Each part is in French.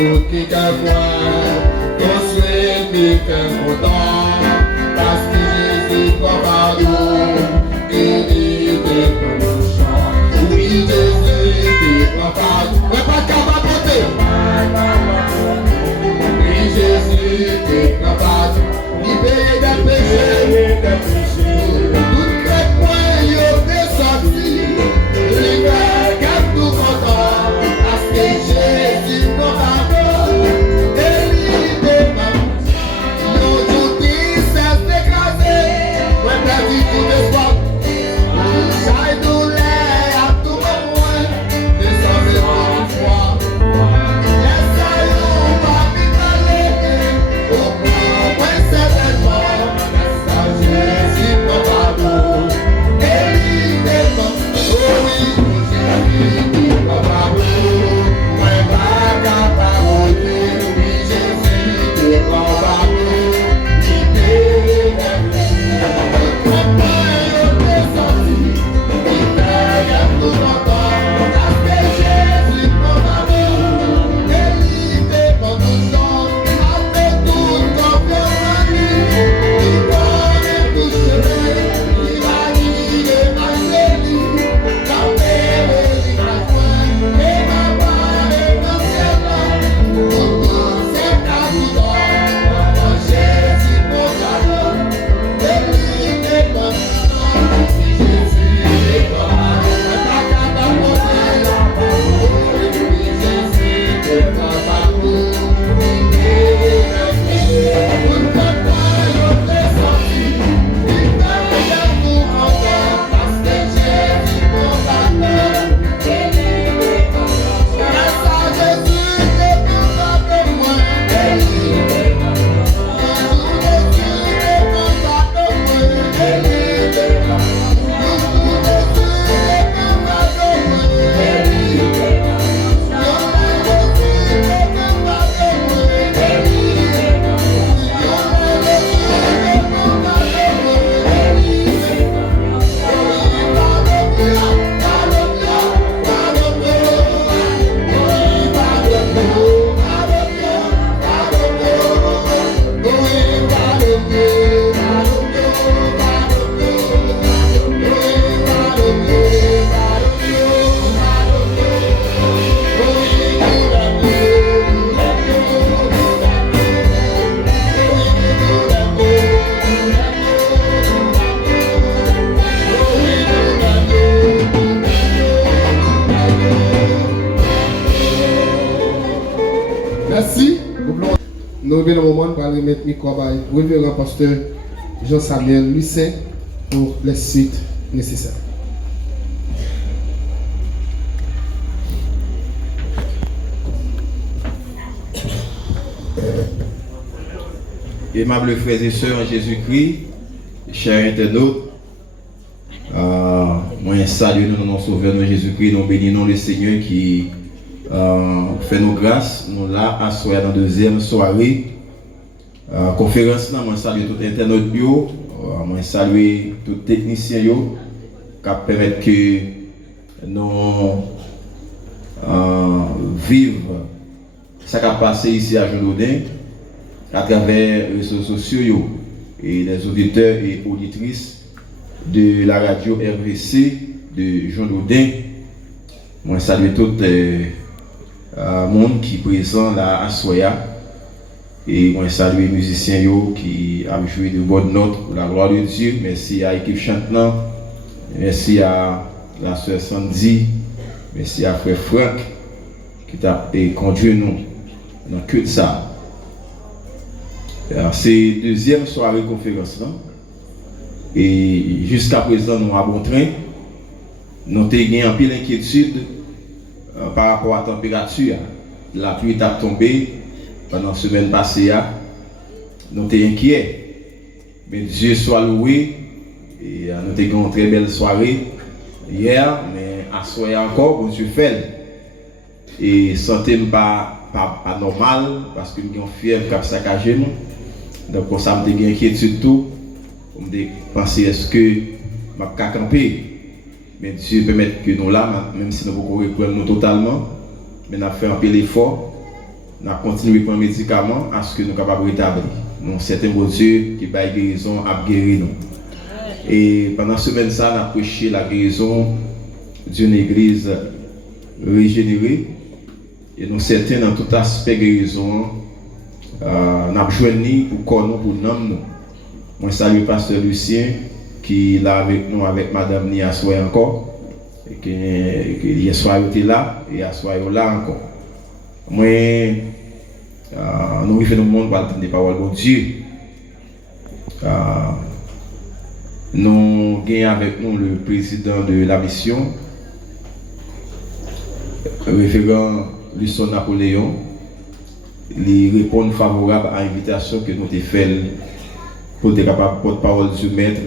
tout qui qu'à moi, construire mes cœurs contents, parce que Jésus prend pardon, et il dépend nos chants. Oui, Jésus prend pardon, mais pas capable de monter. Oui, Jésus prend pardon, libéré des péchés. Tout les points y ont descendu, les gars gardent tout content, parce que Jésus prend pardon, et il dépend. Nos jours qui cessent d'écraser, ouais, perdu tout espoir. Ça est douleur à tout moment, désormais pour une fois. Laisse-nous pas m'étaler, au point certainement, car Jésus prend pardon, et il dépend. Oh oui, Jésus prend pardon, moi pas capable, oui, Jésus prend pardon, libéré des péchés. Tout le monde est sorti, il fait tout content, parce que Jésus prend pardon, et il dépend nous autres, avec toute confiance en lui, il connaît tout chemin, il va guider ma chérie, camper les grâces, et ma part est dans ciel là, pour tous ces cadeaux, quand Jésus prend pardon, et il dépend nous autres, si Jésus dépend pardon, pas capable de monter, oui, Jésus dépend pardon, libéré des péchés. Tout le monde est sorti, il fait tout content, parce que Jésus prend pardon, et il dépend. Grâce à Jésus, dépend pardon moi, et il dépend. Jésus dépend pardon moi, et il dépend. Jésus dépend pardon moi, et il dépend. Merci. Nous venons au moment pour remettre le micro à révérend pasteur Jean-Samuel Lucin pour les suites nécessaires. Aimables frères et sœurs en Jésus-Christ, chers internautes, moi salue nous, notre sauveur, nous Jésus-Christ, nous bénissons le Seigneur qui fait nos grâces. Nous là à soir dans deuxième soirée conférence. Moi salue tout internaute, moi salue tout technicien qui permettent que nous vivre ce qui a passé ici à Jean-Laudin à travers les réseaux sociaux et les auditeurs et auditrices de la radio RVC de Jean-Laudin. Moi salue tout le monde qui est présent là à Soya, et moi salue les musiciens qui ont joué de bonnes notes pour la gloire de Dieu. Merci à l'équipe chantant, merci à la sœur Sandy, merci à frère Franck qui t'a conduit nous dans que ça. C'est deuxième soirée conférence là. Et jusqu'à présent nous avons bon train. Nous avons eu un peu d'inquiétude par rapport à la température. La pluie est tombée pendant la semaine passée. Nous sommes inquiets. Mais Dieu soit loué. Et nous avons eu une très belle soirée hier. Mais à soir encore, bon Dieu fait. Et santé pas normal parce que nous avons une fièvre qui a saccagé nous. Donc pour ça, je me inquiétude tout. Je penser est-ce que je vais camper. Mais Dieu permet que nous là, même si nous ne pouvons pas reprendre totalement, mais nous avons fait un peu l'effort nous continuons à prendre médicaments à ce que nous sommes capables de rétablir. Nous certains bon Dieu qui va guérison à guérir nous. Et pendant cette semaine, ça, nous avons prêché la guérison d'une église régénérée. Et nous certains dans tout aspect de guérison, nous avons joint pour corps nous, pour nous. Moi, salue le pasteur Lucien qui est là avec nous, avec Madame Nia Soya encore. Et que hier soir il était là et hier soir il est là encore. Moi, nous vivons dans le monde pour entendre des paroles de Dieu. Nous avons avec nous le président de la mission, le référent Lucien Napoléon. Il répond favorable à l'invitation que nous avons faite pour être capable de porte-parole du maître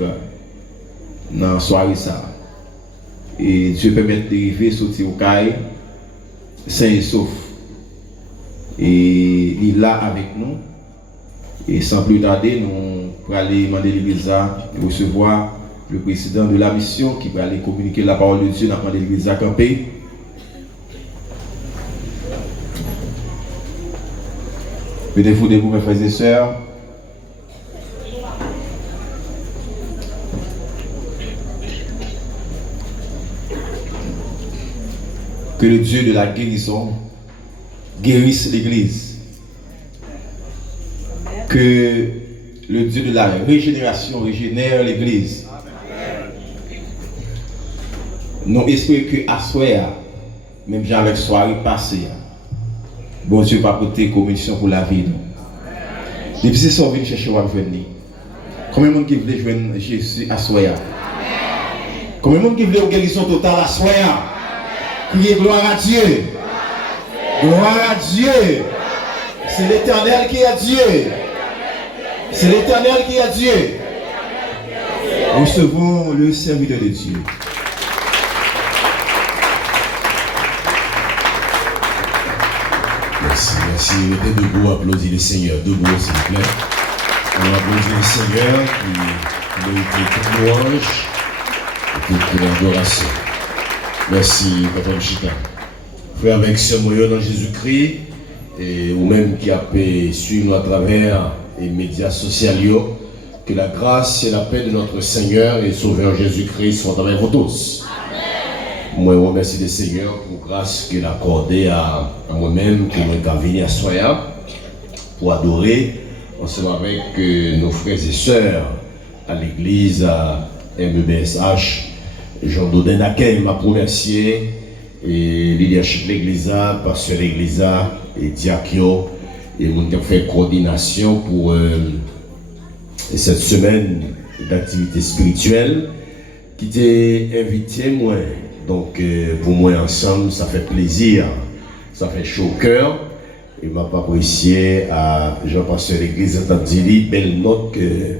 dans la soirée. Et Dieu permet d'arriver sortir au caille sain et sauf. Et il est là avec nous. Et sans plus tarder, nous allons aller demander l'église à recevoir le président de la mission qui va aller communiquer la parole de Dieu dans l'église à camper. Mettez-vous debout, mes frères et sœurs. Que le Dieu de la guérison guérisse l'Église. Que le Dieu de la régénération régénère l'Église. Nous espérons que à soir, même j'ai avec soirée passée, bon Dieu va porter commission pour la vie. Depuis ce soir, venez chercher à venir. Combien de monde qui veut joindre Jésus à soir? Combien de monde qui veut une guérison totale à soir? Criez gloire à Dieu. Gloire à Dieu. C'est l'Éternel qui a Dieu. C'est l'Éternel qui a Dieu. Recevons le serviteur de Dieu. Merci, merci. Mettez debout, applaudissez le Seigneur. Debout, s'il vous plaît. On applaudit le Seigneur qui mérite toute louange et toute l'adoration. Merci, Papa Mchita. Frère, avec ce moyen dans Jésus-Christ, et ou même qui a pu suivre à travers les médias sociaux, que la grâce et la paix de notre Seigneur et Sauveur Jésus-Christ soient avec vous tous. Amen. Moi, je remercie le Seigneur pour la grâce qu'il a accordée à moi-même, que nous avons venu à Soya pour adorer ensemble avec nos frères et sœurs à l'église à MEBSH. Jean Dodin Nakel m'a remercié et leadership de l'église, pasteur de l'église et Diakio et mon qui a fait coordination pour cette semaine d'activité spirituelle qui t'est invité moi. Donc pour moi ensemble ça fait plaisir, ça fait chaud au cœur et m'a pas apprécié à Jean-Pasteur de l'église Tandili, belle note que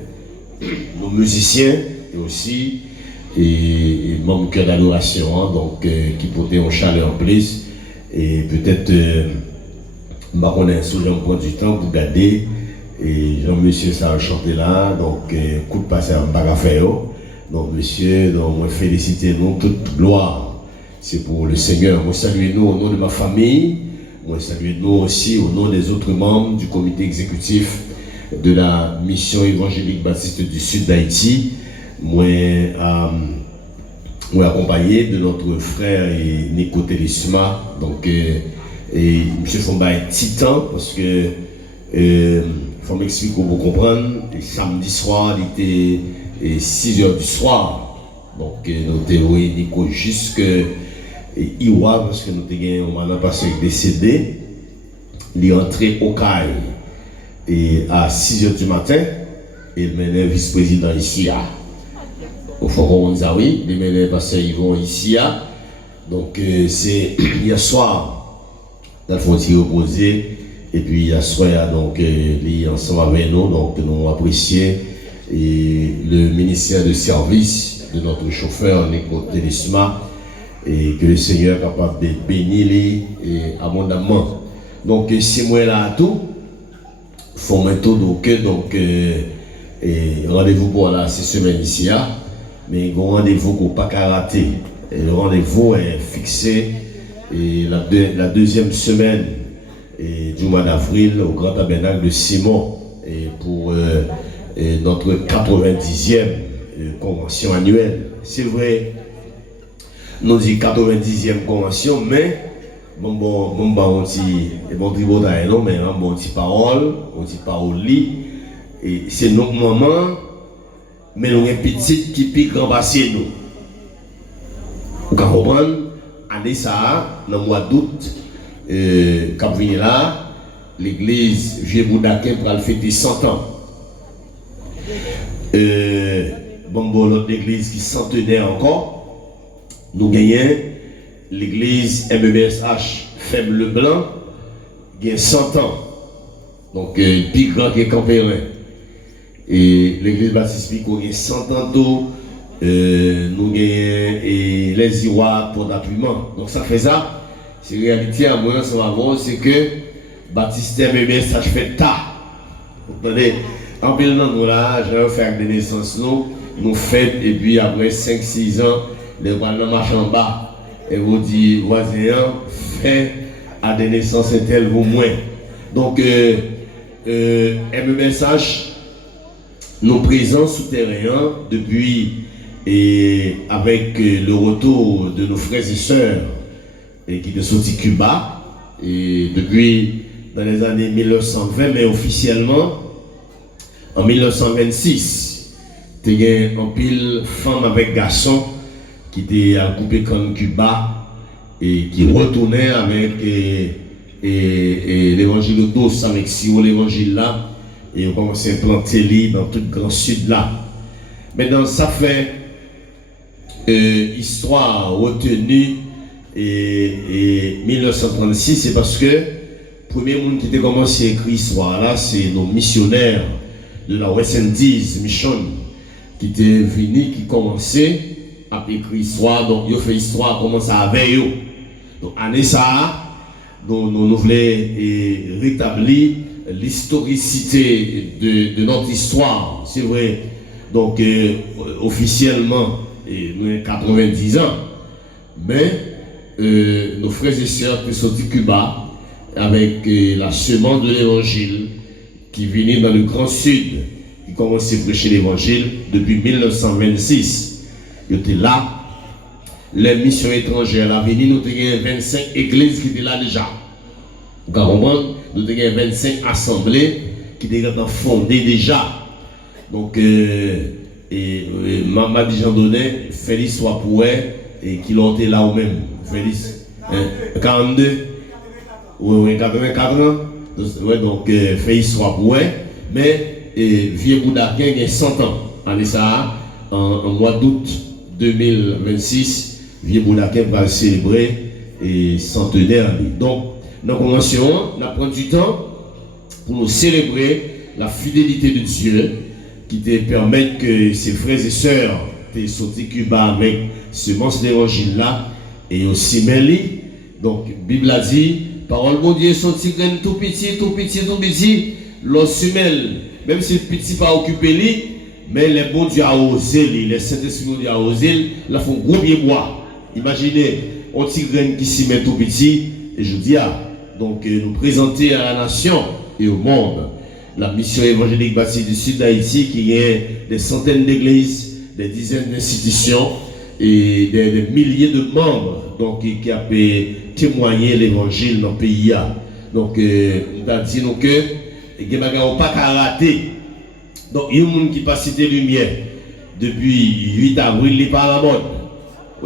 nos musiciens et aussi et mon cœur d'adoration, hein, donc qui portait en chaleur en plus et peut-être on est sur un point du temps pour garder et Jean-Monsieur ça a chanté là donc coup de passer en bagaféo donc monsieur donc moi félicitez nous toute gloire c'est pour le Seigneur. Moi salue nous au nom de ma famille, moi salue nous aussi au nom des autres membres du comité exécutif de la mission évangélique baptiste du sud d'Haïti. Moi accompagné de notre frère Nico Télisma, donc et M. Fomba est titan parce que faut m'expliquer pour vous comprendre. Samedi soir, il était 6h du soir, donc nous avons Nico jusque Iwa parce que nous avons un passé décédé. Il est entré au CAI et à 6h du matin, il menait vice-président ici. Au Forum Nzawi, les mêlés parce qu'ils vont ici. Donc c'est hier soir, dans le fond reposé, et puis hier soir, donc les ensemble avec nous, donc nous avons apprécié et le ministère de service de notre chauffeur Nico Télisma, et que le Seigneur est capable de bénir et abondamment. Donc si moi là tout, faut maintenant donc rendez-vous pour la ces semaines ici. Mais un rendez-vous qu'on pas qu'à rater. Et le rendez-vous est fixé et la deuxième semaine du mois d'avril au Grand Tabernacle de Simon et pour notre 90e convention annuelle. C'est vrai, nous disons 90e convention, mais on petit parole, et c'est notre moment, mais nous avons un petit qui pique en passé nous. Vous comprenez? Année ça, dans le mois d'août, quand vient là, l'église Vieux Boudaquin pour fêter 100 ans. L'autre église qui centenaire encore, nous gagnons l'église MEBSH Femme Le Blanc, qui a 100 ans. Donc, plus grand que Campérin. Et l'église Baptiste Pico, qui a 100 ans d'eau. Nous gagnons les Irois pour l'appuyement. Donc ça fait ça. C'est réalité à moi, ça va voir, c'est que Baptiste MBS, ça fait tard. Vous entendez? En plus, nous là, je vais faire des naissances, nous fêtes, et puis après 5-6 ans, les voisins marchent en bas. Et vous dites, voisin, fait à des naissances telles ou moins. Donc, MBSH, nous présents souterrains depuis. Et avec le retour de nos frères et sœurs qui sont sortis Cuba, et depuis dans les années 1920, mais officiellement en 1926, il y a un pile femme avec garçon qui était à couper comme Cuba et qui retournait avec l'évangile de Dos avec Sion, l'évangile là, et on commençait à implanter dans tout le grand sud là. Maintenant, ça fait histoire retenue et 1936, c'est parce que le premier monde qui a commencé à écrire histoire là, c'est nos missionnaires de la West Indies Mission qui étaient venus, qui commençaient à écrire histoire. Donc ils ont fait histoire, commence avec eux. Donc année ça, nous voulons rétablir l'historicité de notre histoire, c'est vrai. Donc officiellement, nous avons 90 ans, mais nos frères et sœurs qui sont sortis de Cuba avec la semence de l'évangile qui venait dans le Grand Sud, qui commençait à prêcher l'évangile depuis 1926. Ils étaient là, les missions étrangères, à venir, nous avons 25 églises qui étaient là déjà. Vous comprenez? Nous avons 25 assemblées qui étaient fondées déjà. Donc, Maman dit Jean Donnet, Félix soit pour elle, et qui l'ont été là ou même. Félix, 42, oui, 84 ans. Ouais, donc, Félix soit pour elle, mais Vieux Boudaquin a 100 ans. Allez, ça, en mois d'août 2026, Vieux Boudaquin va célébrer et centenaire. Donc, dans la convention, on prend du temps pour nous célébrer la fidélité de Dieu, qui te permettent que ses frères et sœurs te sorti Cuba avec ce monstre d'évangile là et aussi Meli. Donc Bible a dit, parole mon Dieu sorti graine tout petit, l'os semelle, même si le petit pas occupé lui, mais les bons Dieu a osé lui, les Saint-Esprit a osé, là font gros bien bois. Imaginez, un petit graine qui s'y met tout petit, et je dis donc nous présenter à la nation et au monde la mission évangélique bâtie du sud d'Haïti, qui est des centaines d'églises, des dizaines d'institutions et des milliers de membres donc, qui a pu témoigner l'évangile dans le pays. Donc, nous avons dit que les gens n'ont pas qu'à rater. Donc, il y a des gens qui passent cité lumière depuis 8 avril, il n'est pas à la mode.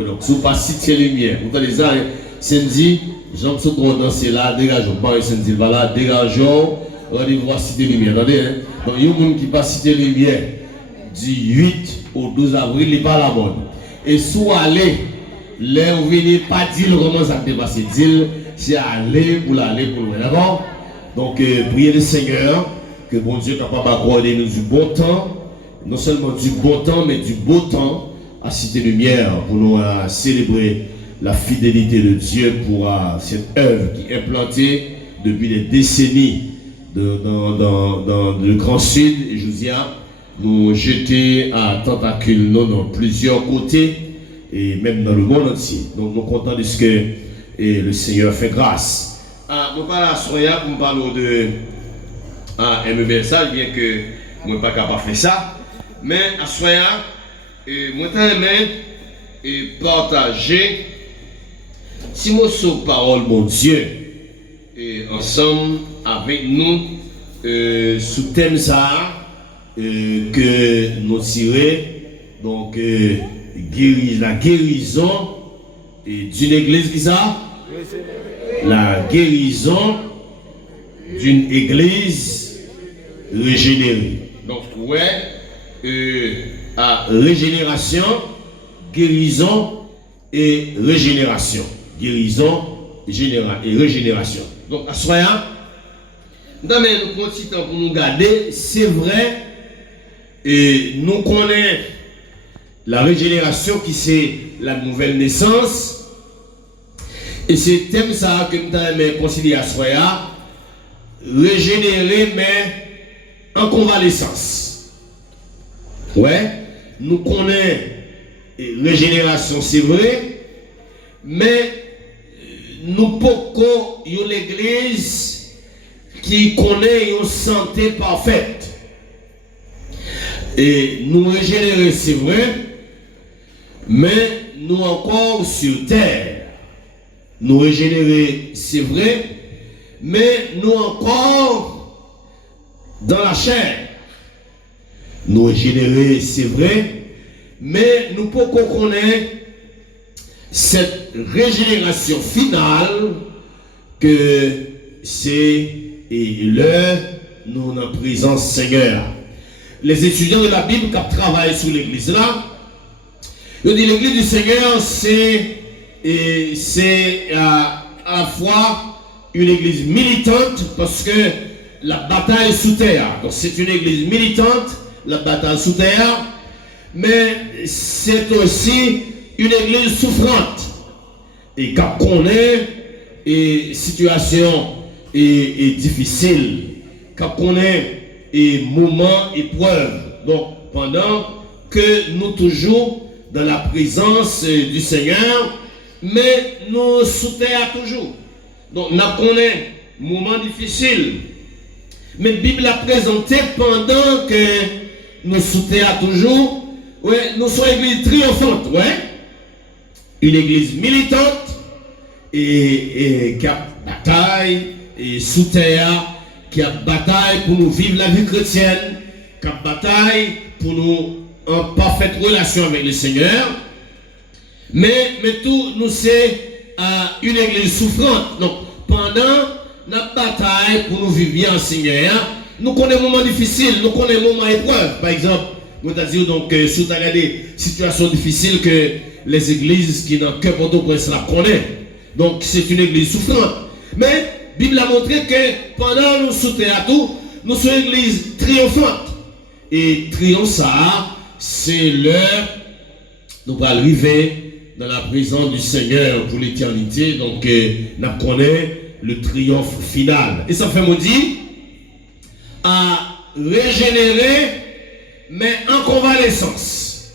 Donc, si vous passez cité lumière, vous avez ça, samedi, Jean sont trop dansés là, dégageons, pas samedi, voilà, dégageons. Rendez-vous à Cité Lumière, attendez, hein? Donc il y a des gens qui passent Cité Lumière du 8 au 12 avril, il n'est pas à la mode. Et soit aller, là où vous venez pas dire comment ça peut passer, dire c'est aller pour l'aller pour loin, d'accord? Donc priez le Seigneur, que bon Dieu est capable d'accorder nous du bon temps, non seulement du bon temps, mais du beau temps à Cité Lumière pour nous célébrer la fidélité de Dieu pour cette œuvre qui est implantée depuis des décennies dans le Grand Sud. Et je vous dis, nous jeter à tentacules dans plusieurs côtés et même dans le monde entier. Donc nous sommes contents de ce que le Seigneur fait grâce je parle à Soya pour me parler de MBSA, bien que je ne suis pas capable de faire ça. Mais à Soya, moi et partager si moi sur parole mon Dieu et ensemble avec nous sous thème ça que nous tirons donc la guérison d'une église qui ça la guérison d'une église régénérée. Donc ouais à régénération, guérison et régénération. Guérison et régénération. Donc, à soya, nous continuons pour nous garder, c'est vrai, et nous connaissons la régénération qui c'est la nouvelle naissance. Et c'est thème ça que nous avons considéré à soya, régénérer mais en convalescence. Ouais, nous connaissons régénération, c'est vrai, mais nous pouvons une église qui connaît une santé parfaite. Et nous régénérer, c'est vrai, mais nous encore sur terre. Nous régénérer, c'est vrai, mais nous encore dans la chair. Nous régénérer, c'est vrai, mais nous pouvons connaître cette régénération finale que c'est l'heure nous en présence Seigneur. Les étudiants de la Bible qui travaillent sur l'église là, ils disent l'église du Seigneur c'est à la fois une église militante parce que la bataille sous terre. Donc c'est une église militante, la bataille sous terre, mais c'est aussi une église souffrante. Et quand on est et situation est difficile, quand on est et moment épreuve. Donc pendant que nous toujours dans la présence du Seigneur, mais nous sous terre toujours. Donc nous connaissons moment difficile. Mais la Bible a présenté pendant que nous sous terre toujours, ouais, nous sommes une église triomphante, ouais. Une église militante et qui a bataille et sous terre, qui a bataille pour nous vivre la vie chrétienne, qui a bataille pour nous en parfaite relation avec le Seigneur. Mais tout nous c'est une église souffrante. Donc pendant notre bataille pour nous vivre bien en Seigneur, nous connaissons des moments difficiles, nous connaissons des moments épreuves. Par exemple, nous avons dit donc si vous avez des situations difficiles que les églises qui dans le cœur Port-au-Prince la connaissent. Donc c'est une église souffrante. Mais la Bible a montré que pendant nous soutenons à tout, nous sommes une église triomphante. Et triomphe ça, c'est l'heure nous allons arriver dans la présence du Seigneur pour l'éternité. Donc nous connaissons le triomphe final. Et ça fait me dire à régénérer mais en convalescence.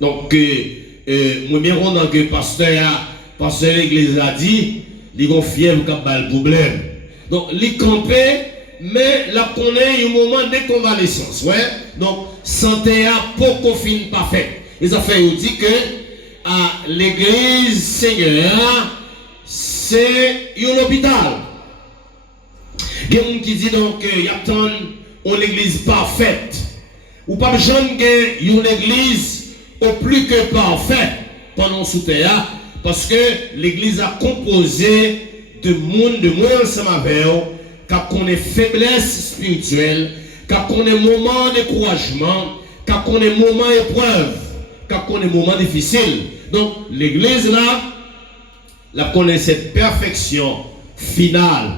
Donc moi bien content que pasteur l'église a dit il a fièvre qui a le problème. Donc il campé mais là connaît un moment de convalescence, ouais. Donc santé a pour confine parfait. Et ça fait dit que à l'église Seigneur c'est un hôpital. Il y a des qui dit donc il y a tant une église parfaite. Ou pas besoin de une église au plus que parfait pendant sous terre, parce que l'église a composé de monde de moi ensemble avec eux, car qu'on ait faiblesse spirituelle, car qu'on ait moment de découragement, car qu'on ait moment épreuve, car qu'on ait moment difficile. Donc l'église là, la connaît cette perfection finale.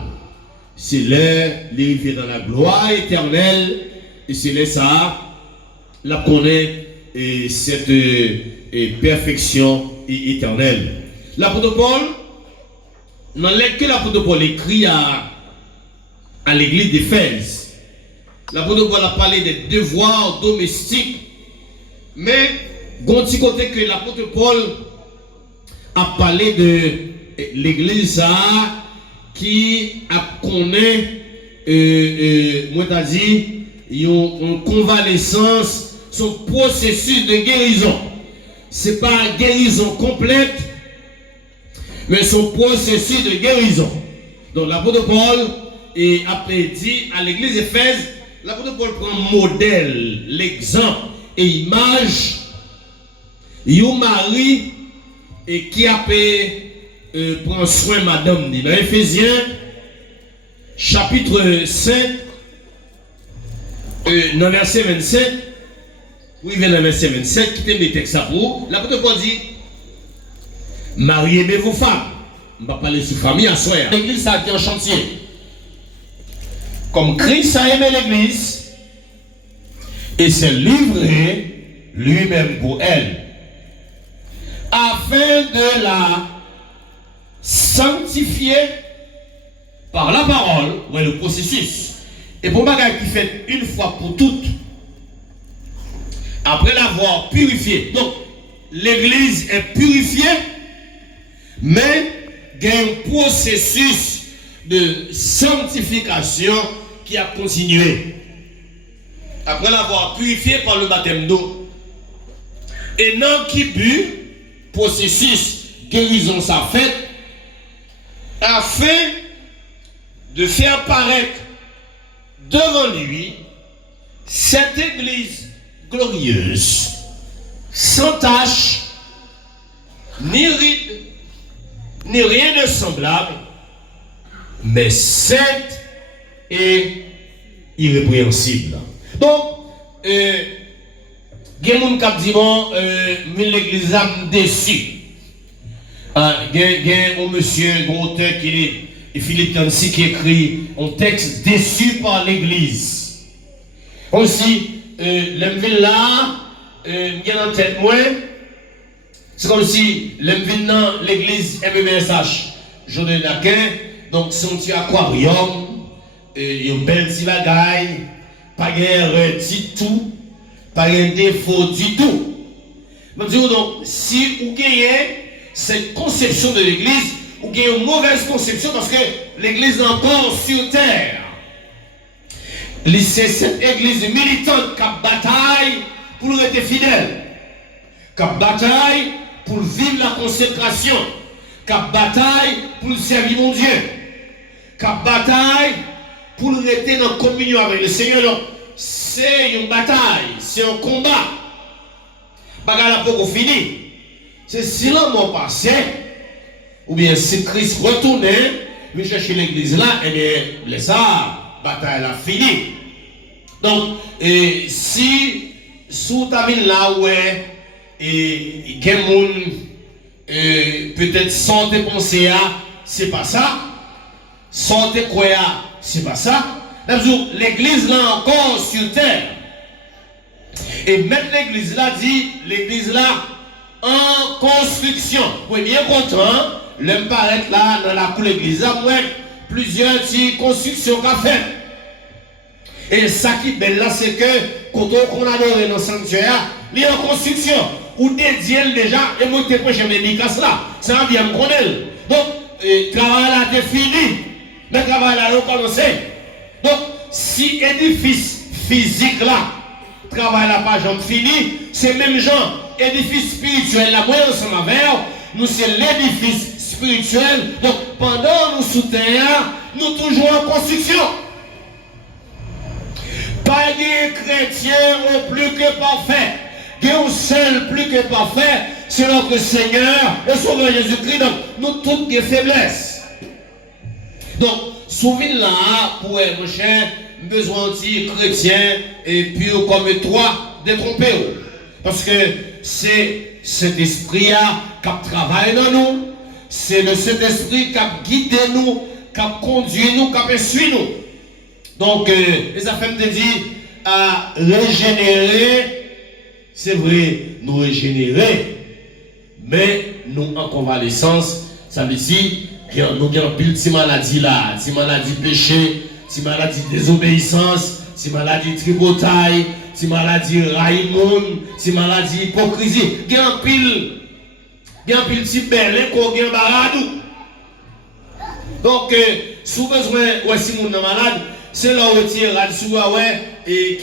C'est l'heure d'arriver dans la gloire éternelle, et c'est là ça, la connaît et cette perfection éternelle. L'apôtre Paul, dans que l'apôtre Paul écrit à l'église d'Éphèse, l'apôtre Paul a parlé des devoirs domestiques, mais d'un petit côté que l'apôtre Paul a parlé de l'église qui a connaît, moi t'as dit, une convalescence, son processus de guérison. C'est pas une guérison complète, mais son processus de guérison. Donc l'apôtre Paul a dit à l'église d'Éphèse, l'apôtre Paul prend modèle, l'exemple et image, un mari et qui a prend soin de madame. Dans Éphésiens chapitre 5, dans le verset 27, oui, dans le verset 27, qui te met texte à pour, l'apôtre Paul dit, mariez vos femmes. On va parler sur famille à soi. L'église a été en chantier. Comme Christ a aimé l'église, et s'est livré lui-même pour elle, afin de la sanctifier par la parole, ouais, le processus. Et pour bagage qui fait une fois pour toutes, après l'avoir purifié. Donc, l'église est purifiée, mais il y a un processus de sanctification qui a continué. Après l'avoir purifié par le baptême d'eau. Et dans qui but, processus guérison sa fait, afin de faire paraître devant lui cette église glorieuse, sans tache, ni ride, ni rien de semblable, mais sainte et irrépréhensible. Donc, il y a des gens qui disent bon, l'église a déçu. Il y a un monsieur, un auteur qui est Philippe Nancy qui écrit un texte déçu par l'église. Aussi, l'envie là, il y a en tête moi. C'est comme si l'église MBSH, journée d'Aquin, donc son petit aquarium, une belle petite bagaille, pas de du tout, pas de défaut du tout. Donc, si vous gagnez cette conception de l'église, vous gagnez une mauvaise conception parce que l'église est encore sur terre. C'est cette église militante qui bataille pour rester fidèle, qui bataille pour vivre la consécration, qui bataille pour servir mon Dieu, qui bataille pour rester dans la communion avec le Seigneur. Donc, c'est une bataille, c'est un combat. Bagarre pas fini. C'est si l'homme passé, ou bien si Christ retournait, il chercher l'église là, et bien, laisse ça, bataille là fini. Donc, si sous ta ville là, ouais, et quelqu'un peut-être sans te penser à, c'est pas ça. Sans te croire, c'est pas ça. L'église là encore sur terre. Et même l'église là dit, l'église là en construction. Oui, bien content, l'homme paraît là dans la cour l'église là, moi, plusieurs petites constructions qu'a fait. Et ça qui est belle là, c'est que quand on adore dans le sanctuaire, il y a en construction. Ou dédié déjà, et moi je prêche mes dédicaces là. Ça vient me connaître. Donc, le travail là est fini. Le travail là est commencé. Donc, si édifice physique là, travail là pas jamais fini, c'est même genre, édifice spirituel là, moi ensemble avec nous, c'est l'édifice spirituel. Donc, pendant nous soutenons, nous toujours en construction. Pas de chrétiens au plus que parfait. Dieu seul plus que parfait, c'est notre Seigneur et Sauveur Jésus-Christ. Donc, nous toutes des faiblesses. Donc, souviens là, pour mon cher, besoin de chrétiens et pur comme toi, détromper. Parce que c'est cet esprit-là qui travaille dans nous, c'est de cet esprit qui guide nous, qui conduit nous, qui suit nous. Donc, les affaires me disent à régénérer. C'est vrai, nous régénérer, mais nous en convalescence, ça veut dire que nous avons pile de maladies là, de maladies péché, de maladies désobéissance, de maladies tripotaille, de maladies raïmon, de maladies hypocrisie. Il y a un pile de belle qu'on a baradou. Donc, si vous avez besoin, si vous êtes malade, c'est là où vous tirez et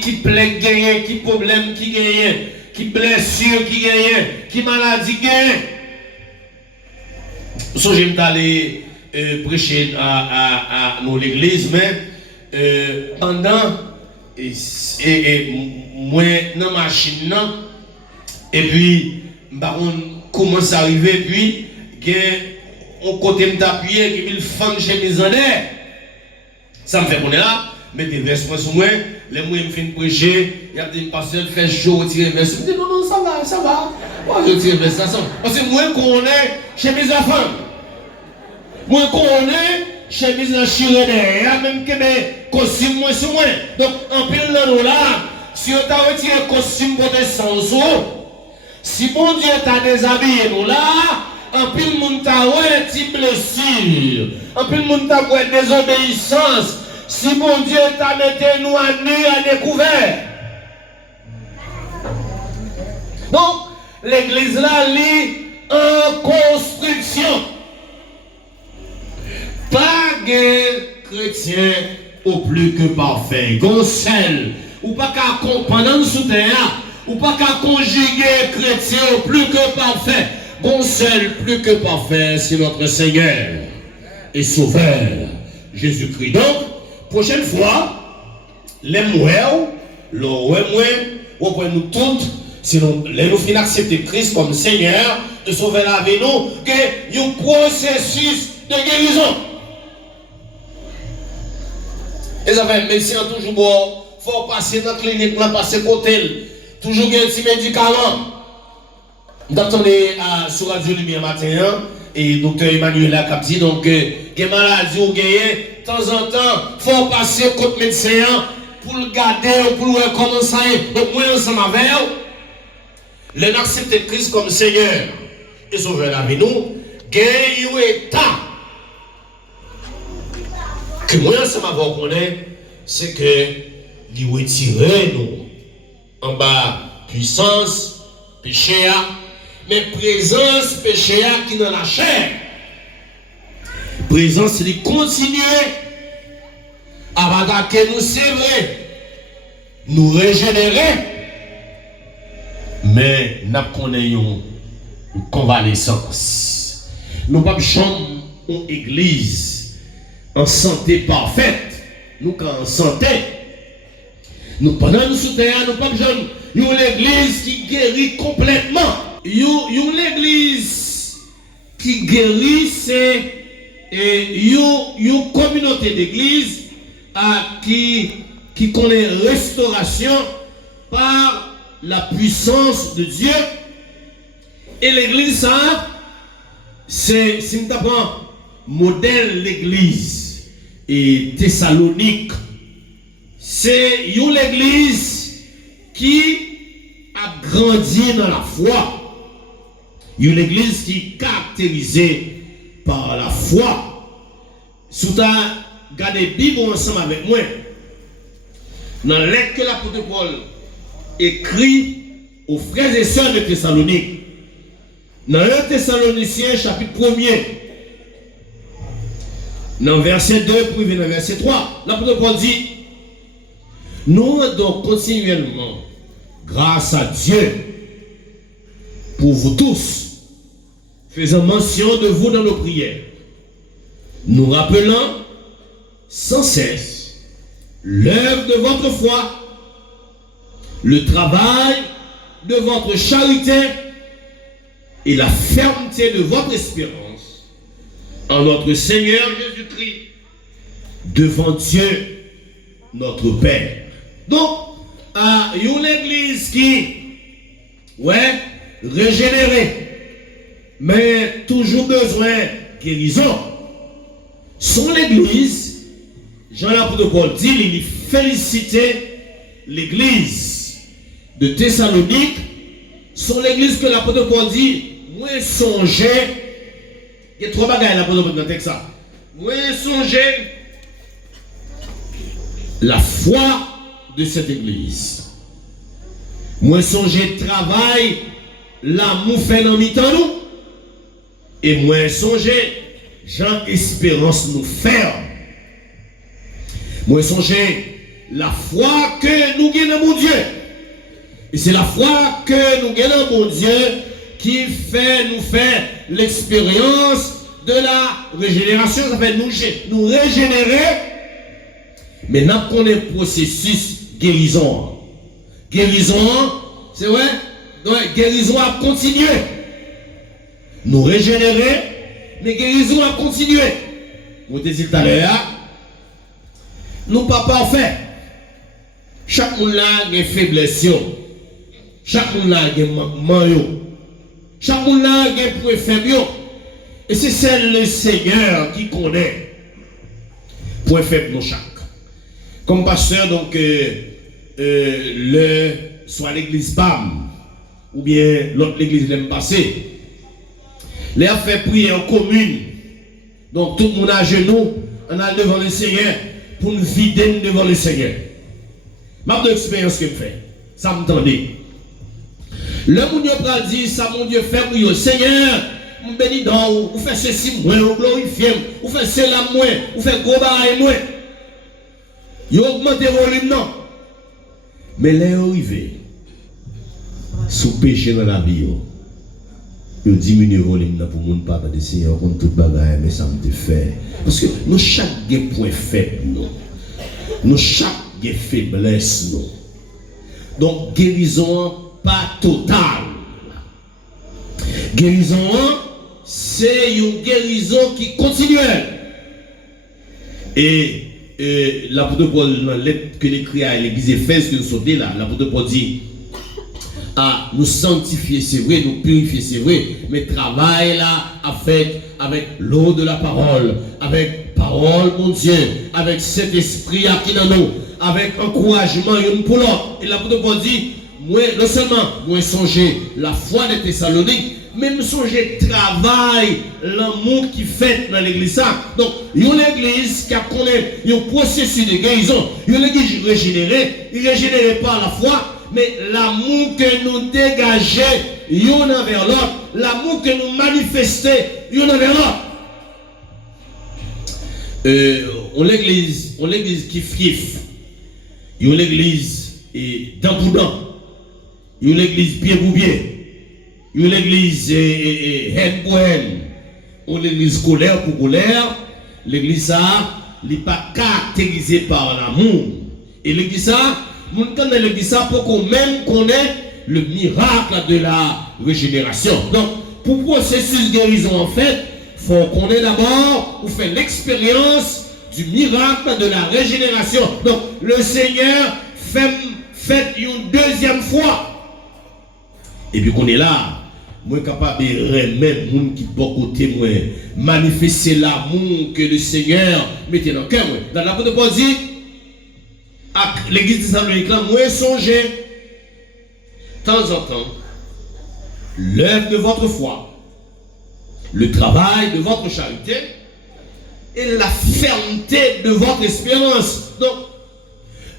qui plaît gagner, qui problème qui gagne, qui blessure qui gagne, qui maladie gagne. So, j'aime d'aller prêcher à nous l'église, mais pendant moi dans la machine, et puis, commence à arriver, puis, on côté m'appuyer, qui me fend chemise en l'air. Ça me fait qu'on est là, mettez verse sur moi, les mots me fin prêcher, il y a des pasteurs qui font chaud, tirer verse. Je dis non, non, ça va. Moi, je tire verse ça. Parce que moi, qu'on est chemise à femme. Moi, qu'on est chemise à chiré derrière, même que mes costumes, moi, sur moi. Donc, en pile là, si on t'a retiré le costume pour des sens, si bon Dieu t'a déshabillé nous là, en pile monde t'a ouais petite blessure, en pile monde t'a ouais désobéissance. Si bon Dieu t'a mis nous à nu à découvert. Donc l'église là lit en construction. Pas de chrétien au plus que parfait. Gonçel ou pas qu'à pendant sous terre. Ou pas qu'à conjuguer chrétien au plus que parfait. Bon seul plus que parfait, c'est notre Seigneur et Sauveur Jésus-Christ. Donc, prochaine fois, les mouets, on peut nous toutes, sinon, les nous finissons accepter Christ comme Seigneur, de sauver la vie, nous, qu'il y a un processus de guérison. Et ça fait, médecin toujours bon, il faut passer dans la clinique, passer côté. Toujours un petit médicament. D'attendez sur Radio Lumière matin, et docteur Emmanuel a dit donc, des maladies ou gagner, de temps en temps, il faut passer contre le médecin pour le garder, pour voir comment ça est. Donc, moi, ensemble avec vous, les accepter Christ comme Seigneur et Sauveur la vie, nous, gagnez un état que moi, ensemble avec vous, connaît, c'est que, il retirer nous. En bas, puissance, péché, mais présence, péché qui dans la chair. Présence, il continue à attaquer nous, c'est vrai, nous régénérer, mais nous connaissons une convalescence. Nous ne pouvons pas chambre une église en santé parfaite, nous en santé. Nous, pendant nous sous terre, nous pas besoin d'une église qui guérit complètement. Une église qui guérit, c'est une communauté d'église qui connaît restauration par la puissance de Dieu. Et l'église, ça, c'est, si nous avons modèle l'église et Thessalonique. C'est une église qui a grandi dans la foi. Une église qui est caractérisée par la foi. Si tu as gardé la Bible ensemble avec moi, dans la lettre que l'apôtre Paul écrit aux frères et sœurs de Thessalonique, dans 1 Thessaloniciens chapitre 1er, dans verset 2 pour venir dans verset 3, l'apôtre Paul dit: nous rendons continuellement grâce à Dieu pour vous tous, faisant mention de vous dans nos prières, nous rappelant sans cesse l'œuvre de votre foi, le travail de votre charité et la fermeté de votre espérance en notre Seigneur Jésus-Christ devant Dieu notre Père. Donc, une église qui, régénérée, mais toujours besoin de guérison. Son l'église, Jean-l'apôtre Paul dit, il félicitait l'église de Thessalonique. Son l'église que l'apôtre Paul dit, moi songez, il y a trois bagages l'apôtre Paul dans le texte. Moi songez la foi de cette église. Moi songez travail, l'amour fait dans mi-temps nous. Et moi songez Jean Espérance nous ferme. Moi, songez la foi que nous gagnons mon Dieu. Et c'est la foi que nous gagnons mon Dieu qui nous fait l'expérience de la régénération. Ça fait nous régénérer. Mais nous connaissons le processus guérison. Guérison, c'est vrai? Donc, guérison a continué. Nous régénérer, mais guérison a continué. Vous avez dit tout à l'heure, nous pas parfaits. Chaque monde a des faiblesses. Chaque monde a des manquements. Chaque monde a des points faibles. Et c'est celle le Seigneur qui connaît. Point faible nous chaque. Comme pasteur, donc, soit l'église PAM, ou bien l'autre l'église l'aime passer. Les a fait prier en commune. Donc tout le monde à genoux, on a devant le Seigneur pour nous vider devant le Seigneur. Ma expérience que je fais, ça m'entendait. Le monde a dit, ça mon Dieu fait pour vous. Seigneur, vous bénis donc, vous faites ceci, moi, vous glorifiez, vous faites cela, moi, vous faites gros bagaille, moi. Vous augmentez le volume, non. Mais là, arrivé, sous péché dans la vie, vous diminuez le volume pour mon papa de Seigneur contre toute bagaille, mais ça me fait. Parce que nous, chaque point faible, nous, chaque faiblesse, nous. Donc, guérison pas totale. Guérison, c'est une guérison qui continue. Et l'apôtre Paul, dans la lettre que l'écrit à l'église Éphèse, que nous sommes là, l'apôtre Paul dit, nous sanctifier, c'est vrai, nous purifier, c'est vrai, mais travail là, avec l'eau de la parole, avec parole, mon Dieu, avec cet esprit qui dans nous, avec encouragement, une pour l'autre. Et l'apôtre Paul dit, moi, non seulement, moi, songer la foi des Thessaloniques, même songer travail, l'amour qui fait dans l'église. Donc, il y a une église qui a connaît un processus de guérison, il y a une église régénérée, il est régénéré par la foi, mais l'amour que nous dégageons, il y en a vers l'autre, l'amour que nous manifestons, il y en a vers l'autre. On l'église qui friffe, il y a l'église dent pour dent, il y a l'église bien pour bien, il y a l'église haine pour haine, il y a l'église colère pour colère. L'église ça, n'est pas caractérisée par l'amour. Et l'église ça, nous connaissons l'église ça pour qu'on même connaisse le miracle de la régénération. Donc, pour processus de guérison, en fait, il faut qu'on ait d'abord, ou fait l'expérience du miracle de la régénération. Donc, le Seigneur fait une deuxième fois. Et puis qu'on est là, moi capable de remettre les gens qui sont côté moi, manifester l'amour que le Seigneur mettait dans le cœur. Dans l'apôtre Paul dit, à l'église de Thessalonique, moi songez, de temps en temps, l'œuvre de votre foi, le travail de votre charité et la fermeté de votre espérance. Donc,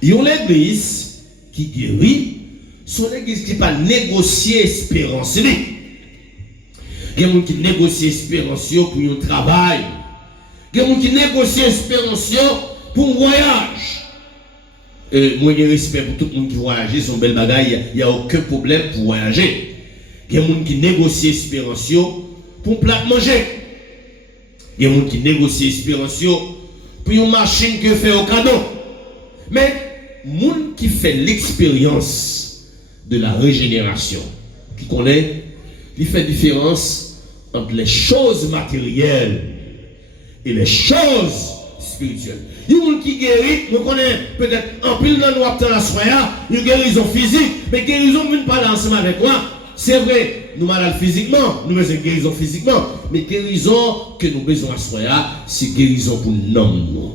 il y a l'église qui guérit, son église qui n'est pas négocier espérance. Il y a des gens qui négocient espérance pour un travail. Il y a des gens qui négocient espérance pour un voyage. Moi, j'ai respect pour tout le monde qui voyage, c'est une belle bagaille, il n'y a aucun problème pour voyager. Il y a des gens qui négocient espérance pour un plat de manger. Il y a des gens qui négocient espérance pour une machine que fait au cadeau. Mais, les gens qui fait l'expérience de la régénération, qui connaît, il fait différence entre les choses matérielles et les choses spirituelles. Il y a des gens qui guérissent, nous connaissons peut-être en pile dans nous la soya, une guérison physique, mais guérison ne pas ensemble avec moi. C'est vrai, nous malades physiquement, nous besoin de guérison physiquement, mais guérison que nous besoin à soya, c'est guérison pour nous.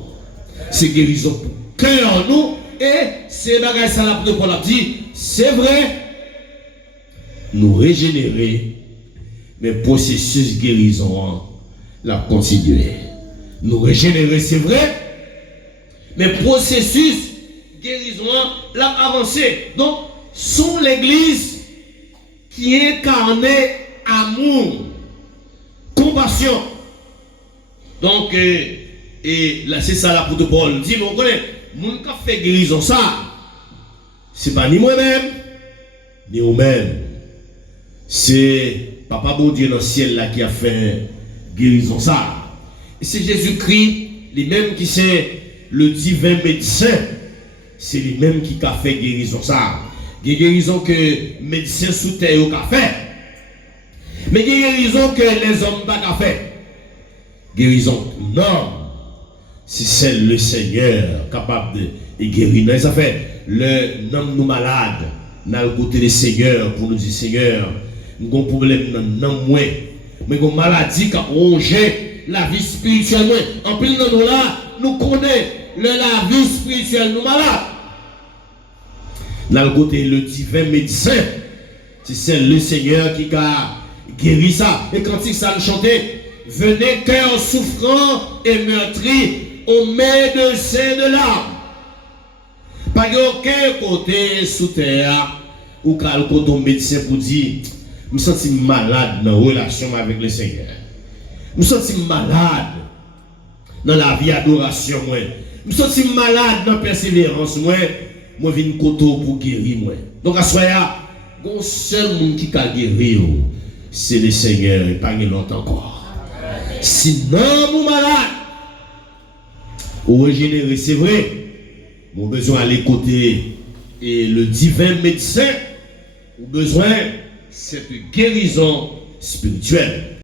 C'est guérison pour cœur nous, et c'est bagage ça la pour la dit, c'est vrai, nous régénérer, mais processus guérison la continuer. Nous régénérer, c'est vrai, mais processus guérison l'a avancé. Donc, sont l'église qui incarnait amour, compassion, Donc, et là, c'est ça l'apôtre Paul dit, mais on connaît, moun qui a fait guérison ça, c'est pas ni moi-même, ni vous-même. C'est Papa bon Dieu dans le ciel là qui a fait guérison ça. Et c'est Jésus-Christ, lui-même qui c'est le divin médecin, c'est lui-même qui a fait guérison ça. Il y a guérison que médecin sous terre a fait. Mais il y a guérison que les hommes n'ont pas fait. Guérison non. C'est celle le Seigneur capable de guérir. Et ça fait le nom nous malades. Dans le côté des Seigneurs pour nous dire Seigneur, nous avons un problème dans nous moins. Mais une maladie qui a rongé la vie spirituelle. En plus de nous là, nous connaissons la vie spirituelle nous malades. Dans le côté le divin médecin, c'est le Seigneur qui a guéri ça. Et quand il s'en chantait, venez cœur souffrant et meurtri au médecin de l'âme. Pas aucun côté sous terre ou quel côté médecin pour dire je me sens malade dans la relation avec le Seigneur. Je me sens malade dans la vie d'adoration. Je me sens malade dans la persévérance. Moi, je viens pour guérir. Donc, à ce moment-là, le seul monde qui a guéri, c'est le Seigneur, et pas longtemps encore. Sinon, nous malades, ou régénérer, c'est vrai. Mon besoin d'aller côté et le divin médecin, ou besoin cette guérison spirituelle.